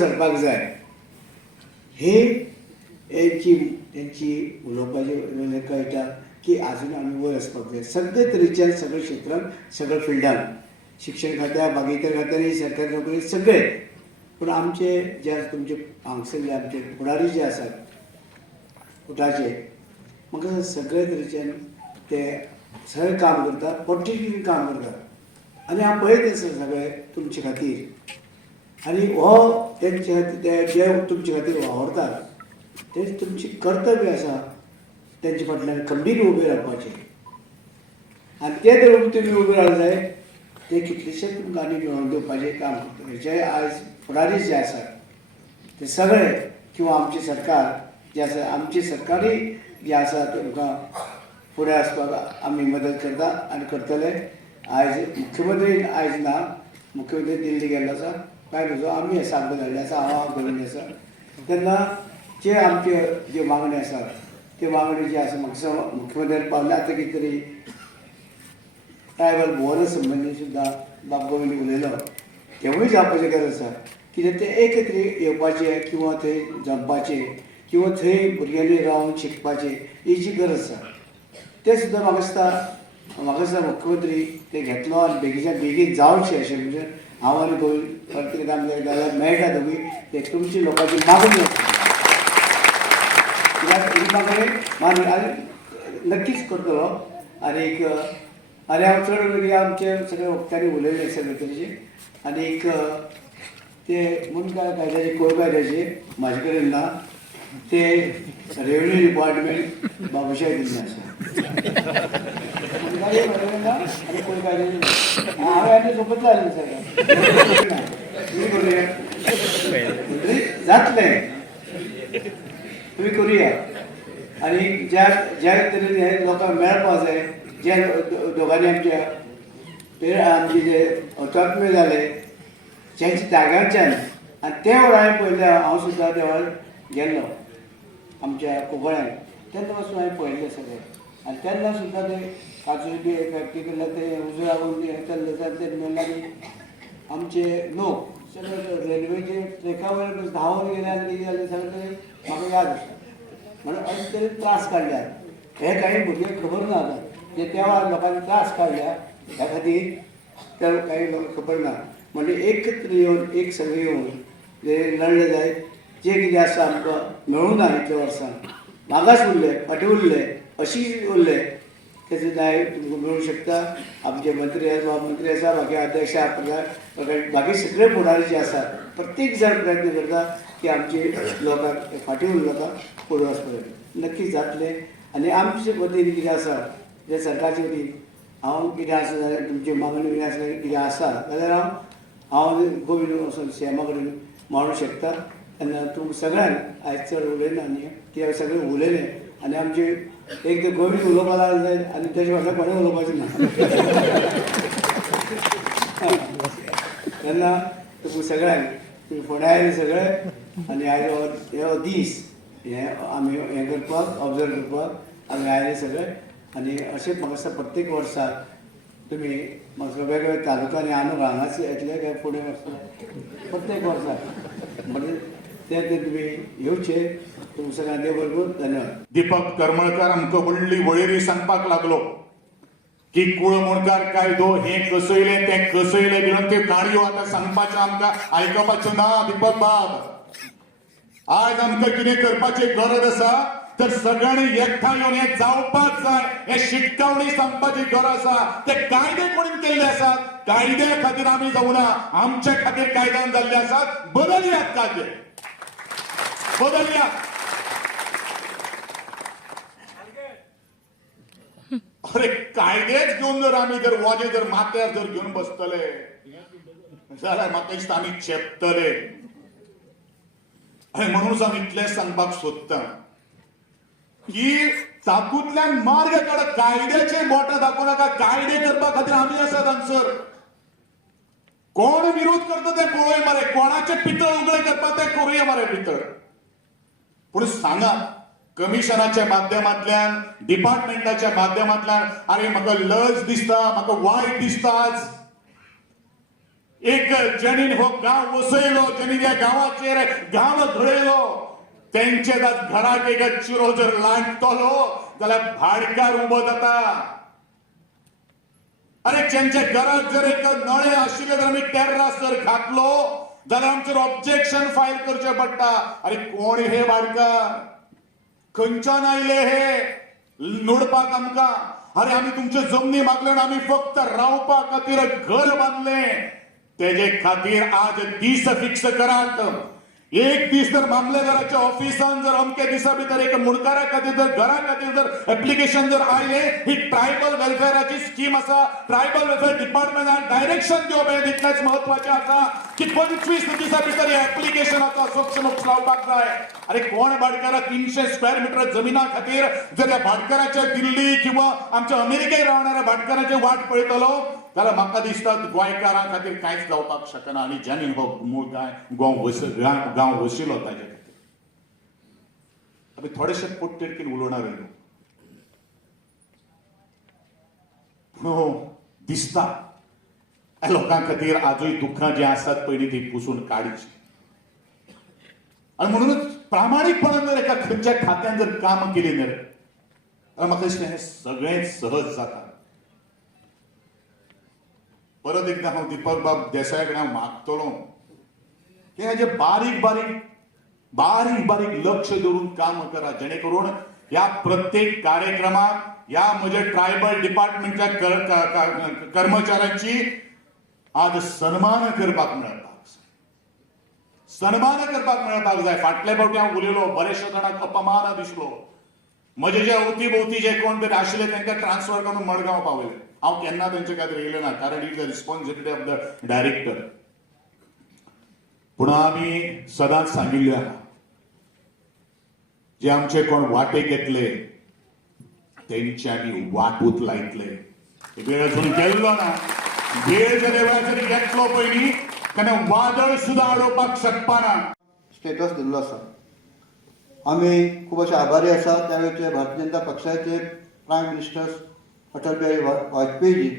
सरपाक जाय हे त्यांची उलोवपाचे कळटा की आजून आमी वयर वचपाक जाय सगळे तरेच्यान सगळे क्षेत्रांत सगळे फिल्डान शिक्षण खात्याक बाकीच्या खात्यांनी सरकारी नोकरी सगळे पूण आमचे जे तुमचे हांगसरले आमचे फुडारी जे आसात फुटाचे म्हाका सगळे तरेच्यान ते सगळे काम करता पॉलिटिकली काम करता आनी हांव पळयत आसा सगळे तुमचे खातीर आनी हो तेंचे जे तुमचे खातीर वावरतात ते तुमचे कर्तव्य आसा तेंचे फाटल्यान खंबीर उबे रावपाचें आनी ते जर तुमी उबे रावले जाय ते कितलेशेच तुमकां आनी मेळोवन दिवपाचें काम करतले जे आयज फुडारी जे आसात ते सगळे किंवा आमचे सरकार जे आसा आमचे सरकारी जे आसा तुमकां फुडें वचपाक आमी मदत करता आनी करतले आयज मुख्यमंत्री आयज ना मुख्यमंत्री दिल्ली गेल्लो आसा काय नजो आमी सांगो धाडले आसा हांव करून आसा तेन्ना जे आमचे जे मागणी आसा ते मागणी जे आसा म्हाका मुख्यमंत्र्यान पावले आतां कितें तरी ट्रायबल भुवन संबंदी सुद्दां बाब गोविंद उलयलो तेवूय जावपाचें गरज आसा कित्याक ते एक तरी येवपाचें किंवा थंय जमपाचें किंवा थंय भुरग्यांनी रावन शिकपाचें ही जी गरज आसा तें सुद्दां म्हाका दिसता मुख्यमंत्री ते घेतलो आनी बेगीच्या बेगीन जावचें अशें म्हणजे हांव आनी गोविंद प्रत्येक आमच्या जाल्यार मेळटा दोगूय ते तुमची लोकांची मागणी आसा कित्याक ही मागणी आनी नक्कीच करतलो आनीक आनी हांव चड उलयलें आमचे सगळे वक्त्यांनी उलयले सगळे तरेचे आनीक ते म्हणून कायद्याचे कोय कायद्याचे म्हाजे कडेन ना ते रेव्हेन्यू डिपार्टमेंट बाबूशाय दिल्लें आसा आनी कोय कायद्याचे हांवें आनी सोबत लागलें सगळें तुमी करुया जातलें तुमी करुया आनी ज्या तरेन हे लोकांक मेळपाक जाय जे दोगांनी आमचे जे हुतात्मे जाले तेंच्या जाग्यांच्यान आनी ते वेळार हांवें पळयलें हांव सुद्दां त्या वेळार गेल्लो आमच्या कोंकण्यान तेन्ना वचून हांवें पळयलें सगळें आनी तेन्ना सुद्दां ते काजू बी फॅक्टरी कडल्यान ते उजवाडून ते मेळ्ळे आमचे लोक सगळे रेल्वेचे ट्रेका वयर धांवून गेले आनी कितें जालें सगळें म्हाका याद आसा म्हणून अशे तरेन त्रास काडल्यात हे काही भुरगे खबर ना आतां जे त्या लोकांनी त्रास काडल्या त्या खातीर तर काही लोक खबर ना म्हणजे एकत्र येवन एक सगळे येवन जे लढले जाय जे कितें आसा आमकां मेळूं ना इतल्या वर्सां मागास उरले फाटीं उरले अशी उरले ते सुद्दां तुमकां मेळूंक शकता आमचे मंत्री आसा मंत्री आसा बाकी अध्यक्ष बाकी सगळे फुडारी जे आसात प्रत्येक जण प्रयत्न करता की आमचे लोकांक फाटीं उरल्या लोकांक फुडें वचपाक नक्कीच जातलें आनी आमचे वतीन कितें आसा जे सरकारचे वतीन हांव कितें आसा जाल्यार तुमची मागणी कितें आसा कितें आसा जाल्यार हांव गोविंद वचून सीएमा कडेन मांडूंक शकता तेन्ना तुमकां सगळ्यांक आयज चड उलयना न्ही कित्याक सगळें उलयलें आनी आमचे एक तर गोविंद उलोवपाक लागले जाय आनी तेजे फाटल्यान कोणें उलोवपाचें ना तेन्ना तुमकां सगळ्यांक तुमी फुडें आयले सगळे आनी आयज हो दीस हे आमी हें करपाक ऑब्जर्व करपाक आमी आयले सगळे आनी अशें म्हाका दिसता प्रत्येक वर्सा तुमी म्हाका वेगवेगळ्या तालुक्यांनी आनी हांगाच येतले काय फुडें वचतले प्रत्येक वर्सा म्हणजे ते तुमी येवचे तुमकां सगळ्यांक देव बरोबर धन्यवाद. दीपक करमळकर आमकां व्हडली वळेरी सांगपाक लागलो की कुळमोणकार कायदो हे कसयले ते कसयले म्हणून ते काणयो आतां सांगपाचें आमकां आयकपाचें ना. दीपक बाब आज आमकां कितें करपाची गरज आसा तर सगळ्यांनी एकठांय येवन हे जावपाक जाय हे शिटकावणी सांगपाची गरज आसा. ते कायदे कोणीन केल्ले आसात कायद्या खातीर आमी जावना आमच्या खातीर कायद्यान जाल्ले आसात. बदलयात कायदे बदलयात. अरे कायदेच घेवन जर आमी जर वजे जर माथ्यार जर घेवन बसतले जाल्यार म्हाका दिसता आमी चेपतले. आनी म्हणून हांव इतलें सांगपाक सोदतां की तातूंतल्यान मार्ग काड. कायद्याचे बोटां दाखोव नाका. कायदे करपा खातीर आमी आसात हांगसर. कोण विरोध करता ते पळय मरे. कोणाचे पितळ उगडे करपा ते करूया मरे पितळ. पूण सांगात कमिशनाच्या माध्यमांतल्यान डिपार्टमेंटाच्या माध्यमांतल्यान अरे म्हाका लज दिसता म्हाका वायट दिसता. आज एक ज्यांनी हो गाव वसयलो, ज्यांनी त्या गावाचेर गांव घडयलो, त्यांच्या घराक एक चिरो जर लायतलो जाल्यार भाडकार उबो जाता. अरे ज्यांच्या घरात जर एक नळे आशिल्ले जर आमी टेर्रास जर घातलो जाल्यार आमचेर ऑब्जेक्शन फायल करचें पडटा. अरे कोण हे भाडकार, खंयच्यान आयले हे नोडपाक आमकां? अरे आमी तुमच्यो जमनी मागल्यो आनी आमी फक्त रावपा खातीर घर बांदले. तेजे खातीर आज दीस फिक्स करात. एक दीस जर मामलेदाराच्या ऑफिसान जर अमके दिसा भितर एक मुणकारा खातीर जर घरा खातीर जर एप्लिकेशन जर आयले, ही ट्रायबल वेलफेअराची स्कीम आसा, ट्रायबल वेलफेअर डिपार्टमेंटान डायरेक्शन दिवप तितलेंच महत्वाचें आसा की 25 दिसा भितर हे एप्लिकेशनाचो सोक्ष लावपाक जाय. अरे कोण भाडकारा 300 स्क्वेअर मीटर जमिना खातीर जर त्या भाडकाराच्या दिल्ली किंवा आमच्या अमेरिकेत रावणाऱ्या भाडकाराचे वाट पळयतलो जाल्यार म्हाका दिसता गोंयकारां खातीर कांयच जावपाक शकना. आनी ज्यांनी हो मूळ गांव वशिलो ताचे खातीर आमी थोडेशे पोटतिडकीन उलोवणार न्हू. हो दिसता लोकां खातीर आजूय दुखां जी आसात पळय ती पुसून काडची. आनी म्हणूनच प्रामाणीकपणान जर एका खंयच्या खात्यान जर काम केली न्हय जाल्यार म्हाका दिसता हें सगळें सहज जाता. परत एकदा हांव दीपक बाब देसाय कडेन मागतलो की हेजे बारीक बारीक लक्ष दवरून काम करा, जेणे करून ह्या प्रत्येक कार्यक्रमाक ह्या म्हज्या ट्रायबल डिपार्टमेंटच्या कर्मचाऱ्यांची आज सन्मान करपाक मेळपाक जाय. फाटल्या फावटी हांव उलयलो, बरेचशे जाणांक अपमान दिसलो. म्हजे जे अवती भोवती जे कोण तरी आशिल्ले तांकां ट्रान्सफर करून मडगांव पावयले. हांव केन्ना तेंचे खातीर येयले ना, कारण it is the responsibility of the director. पूण आमी सदांच सांगिल्लें आहा जे आमचे कोण वाटेक येतले तेंची आमी वाटूत लायतले. वेळ अजून गेल्लो ना, वेळ जर जरी घेतलो पयलीं तेन्ना वादळ सुद्दां अडोवपाक शकपाना. स्टेटस दिल्लो आसा. आमी खूब अशे आभारी आसा त्या वेळचे भारतीय जनता पक्षाचे प्रायम मिनिस्टर अटल बिहारी वाजपेयीजी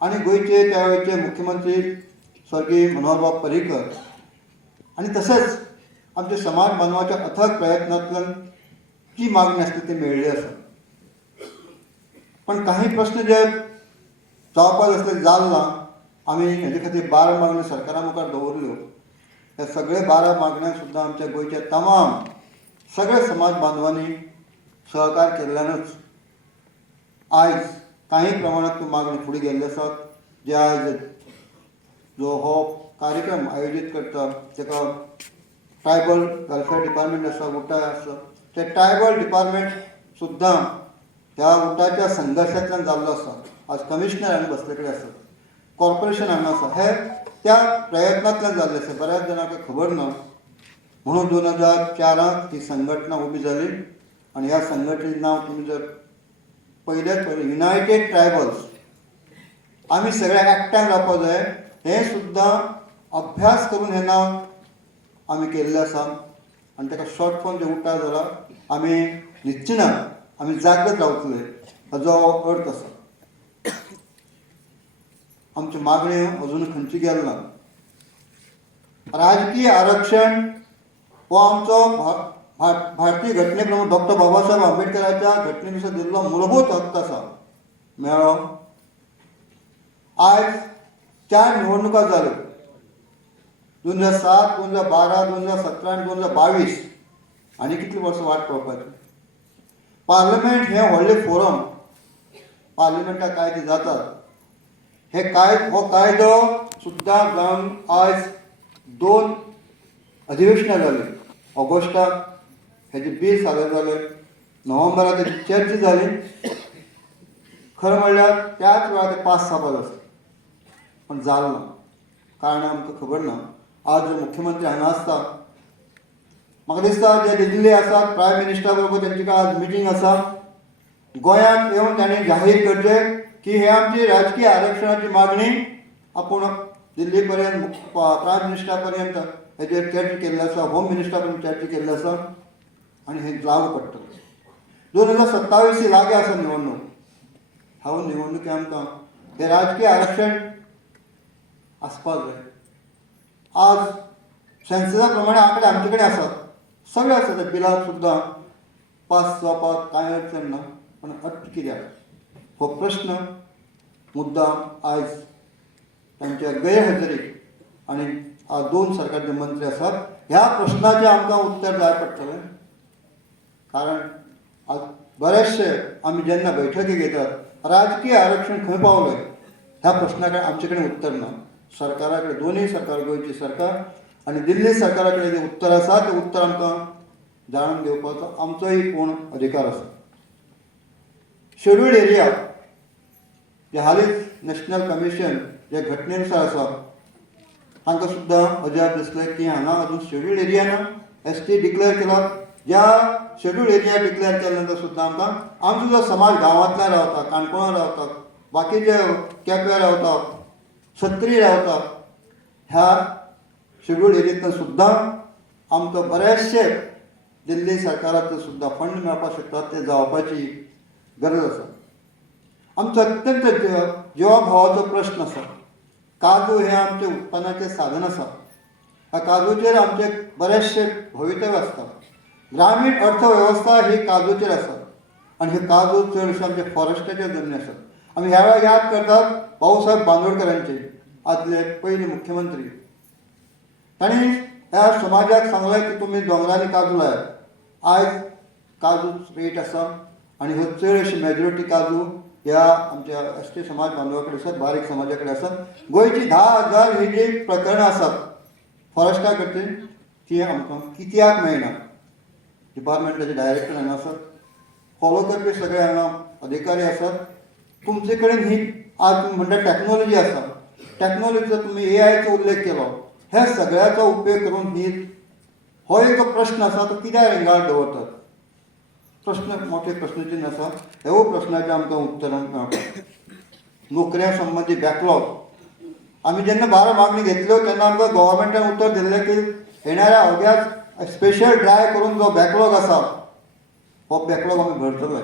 आणि गोयचे त्या वेळचे मुख्यमंत्री स्वर्गीय मनोहरबाब पर्रीकर आणि तसेच आमचे समाज बांधवाच्या अथक प्रयत्नांतल्यान जी मागणी असते ती मेळ्ळी आसा. पण काही प्रश्न जे जावपाक आसले जालना, आमी हेजे खातीर 12 मागण्यो सरकारा मुखार दवरल्यो. ह्या सगळे 12 मागण्यांक सुद्दां आमच्या गोंयच्या तमाम सगळे समाज बांधवांनी सहकार केल्ल्यानूच आयज काही प्रमाणात त्यो मागणी फुडें गेल्ले आसात. जे आयज जो हो कार्यक्रम आयोजीत करता ताका ट्रायबल वेलफेअर डिपार्टमेंट आसा, उटाय आसा, ते ट्रायबल डिपार्टमेंट सुद्दां ह्या उटाच्या संघर्शांतल्यान जाल्लो आसा. आज कमिशनर हांगा बसले कडेन आसा, कॉर्पोरेशन हांगा आसा, हे त्या प्रयत्नांतल्यान जाल्ले आसा. बऱ्याच जाणांक खबर ना. म्हणून 2004 ही संघटना उबी जाली आणि ह्या संघटनेचें नांव तुमी जर पयलेच युनायटेड ट्रायबल्स. आमी सगळे एकठांय रावपाक जाय हें सुद्दां अभ्यास करून हें नांव आमी केल्लें आसा. आनी ताका शॉर्ट फॉर्म जे उठाव जाला आमी न्हिदचे ना, आमी जागृत रावतले हाजो अर्थ आसा. आमच्यो मागण्यो अजून खंयची गेल ना. राजकीय आरक्षण हो आमचो भारतीय घटने प्रमाण डॉक्टर बाबासाहेब आंबेडकराच्या घटनेनुसार दिल्लो मूलभूत हक्क आसा, मेळ्ळो. आज 4 निवडणुका जाल्यो, 2007, 2012, 2017 आनी 2022. आनी कितली वर्सां वाट पळोवपाची. पार्लमेंट हें व्हडलें फोरम, पार्लमेंटाक कायदे जातात. हो कायदो सुद्दां जावन आज 2 अधिवेशनां जालीं. ऑगस्टाक हेजे बिल सादर जालें, नोव्हेंबराक तेजी चर्चा जाली. खरें म्हणल्यार त्याच वेळार ते पास जावपाक आसा, पण जालें ना. कारण आमकां खबर ना. आज जो मुख्यमंत्री हांगा आसता, म्हाका दिसता जे दिल्ली आसात प्रायम मिनिस्टरा बरोबर तेंची आज मिटींग आसा. गोंयांत येवन ताणें जाहीर करचें की हे आमची राजकीय आरक्षणाची मागणी आपूण दिल्ली पर्यंत प्रायम मिनिस्टरा पर्यंत हेजेर चर्चा केल्ली आसा, होम मिनिस्टरा पर्यंत चर्चा केल्ली आसा आनी हें लागू पडटलें. 2027 ही लागीं आसा निवडणूक. हांव निवडणुकी आमकां हें राजकीय आरक्षण आसपाक जाय. आज सेन्ससा प्रमाणे आंकडे आमचे कडेन आसात, सगळे आसात, ते बिलाक सुद्दां पास जावपाक कांय अडचण ना. पण अट कित्याक हो प्रश्न मुद्दाम आयज तांच्या गैरहजेरीक आनी आज 2 सरकारचे मंत्री आसात, ह्या प्रश्नाचें आमकां उत्तर जाय पडटलें. कारण आज बरेचशे आमी जेन्ना बैठकी घेतात, राजकीय आरक्षण खंय पावलें ह्या प्रश्ना कडेन आमचे कडेन उत्तर ना. सरकारा कडेन, दोनूय सरकार, गोंयची सरकार आनी दिल्ली सरकारा कडेन जें उत्तर आसा तें उत्तर आमकां जाणून घेवपाचो आमचोय पूर्ण अधिकार आसा. शेड्यूल्ड एरिया जे हालींच नॅशनल कमिशन जे घटनेनुसार आसा, तांकां सुद्दां अजाप दिसलें की हांगा अजून शेड्यूल्ड एरिया ना. ST डिक्लेअर केला. ज्या शेड्यूल्ड एरिया डिक्लेअर केल्या नंतर सुद्दां आमकां आमचो जो समाज गांवांतल्यान रावता, काणकोणां रावता, बाकीचे केप्यां रावता, सत्री रावता, ह्या शेड्यूल्ड एरियेंतल्यान सुद्दां आमकां बरेचशे दिल्ली सरकाराचो सुद्दां फंड मेळपाक शकता, ते जावपाची गरज आसा. आमचो अत्यंत जिवाभावाचो प्रश्न आसा. काजू हें आमचें उत्पन्नाचें साधन आसा. ह्या काजूचेर आमचे बरेचशे भवितव्य आसता. ग्रामीण अर्थवेवस्था ही काजूचेर आसा आनी हे काजू चडशे आमचे फॉरेस्टाचे जमनी आसात. आमी ह्या वेळार याद करतात भाऊसाहेब बांदोडकरांचे, आदले पयले मुख्यमंत्री. तांणी ह्या समाजाक सांगलें की तुमी दोंगरांनी काजू लायात. आयज काजू रेट आसा आनी ह्यो चडशे मेजॉरिटी काजू ह्या आमच्या ST समाज बांदवा कडेन आसात, बारीक समाजा कडेन आसात. गोंयची 10,000 ही जी प्रकरणां आसात फॉरेस्टा कडची, ती आमकां कित्याक मेळना. डिपार्टमेंटाचे डायरेक्टर हांगा आसात, फॉलो करपी सगळे हांगा अधिकारी आसात. तुमचे कडेन ही आज तुमी म्हणटा टॅक्नॉलॉजी आसा, टॅक्नॉलॉजीचो तुमी AIचो उल्लेख केलो. हे सगळ्याचो उपयोग करून ही हो एक जो प्रश्न आसा तो कित्याक रिंगाळ दवरतात. प्रश्न मोठे प्रश्नचिन्ह आसा. ह्यो प्रश्नाचें आमकां उत्तर मेळपाक. नोकऱ्या संबंधी बॅकलॉग आमी जेन्ना 12 मागणी घेतल्यो तेन्ना आमकां गव्हर्मेंटान उत्तर दिल्लें की येणाऱ्या अवघ्याच स्पेशल ड्राय करून जो बॅकलॉग आसा हो बॅकलॉग आमी भरतले.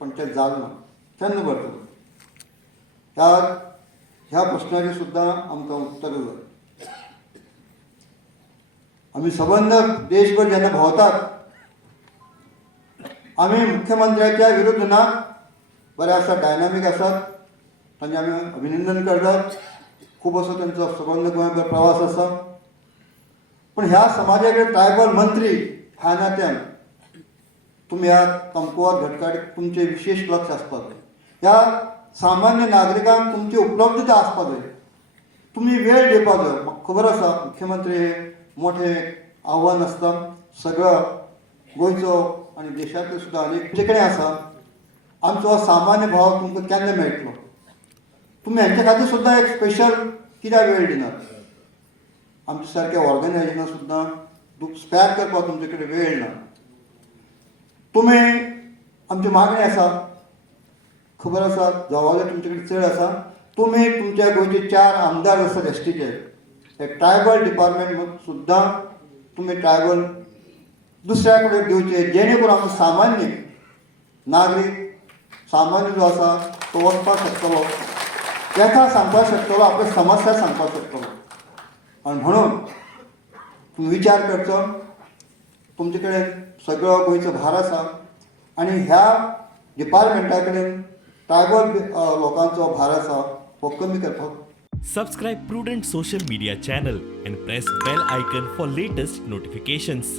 पण तें जालें ना. केन्ना भरतले? ह्या प्रश्नाचें सुद्दां आमकां उत्तर जाय. आमी सबंद देशभर जेन्ना भोंवतात, आमी मुख्यमंत्र्याच्या विरुद्ध ना, बरे आसा, डायनामीक आसात, तांचें आमी अभिनंदन करतात. खूब असो तांचो सबंद गोंयभर प्रवास आसा. पण ह्या समाजा कडेन ट्रायबल मंत्री ह्या नात्यान तुमी ह्या कमकुवत घटका कडेन तुमचें विशेष लक्ष आसपाक जाय. ह्या सामान्य नागरिकांक तुमची उपलब्धता आसपाक जाय. तुमी वेळ दिवपाक जाय. म्हाका खबर आसा मुख्यमंत्री हे मोठें आव्हान आसता. सगळो गोंयचो आनी देशांतलो सुद्दां आनी तुमचे कडेन आसा. आमचो सामान्य भाव तुमकां केन्ना मेळटलो? तुमी हेंचे खातीर सुद्दां एक स्पेशल कित्याक वेळ दिनात? आमचे सारके ऑर्गनायजेशनां सुद्दां स्पॅर करपाक तुमचे कडेन वेळ ना. तुमी आमची मागणी आसा, खबर आसा, जबाबदारी तुमचे कडेन चड आसा. तुमी तुमच्या गोंयचे 4 आमदार आसात STचे, हे ट्रायबल डिपार्टमेंट सुद्दां तुमी ट्रायबल दुसऱ्या कडेन दिवचे, जेणे करून आमचो सामान्य नागरीक, सामान्य जो आसा तो वचपाक शकतलो, तेका सांगपाक शकतलो, आपल्यो समस्या सांगपाक शकतलो. आनी म्हणून तुमी विचार करचो. तुमचे कडेन सगळो गोंयचो भार आसा आनी ह्या डिपार्टमेंटा कडेन ट्रायबल लोकांचो भार आसा हो कमी करपाक. Subscribe Prudent social media channel and press bell icon for latest notifications.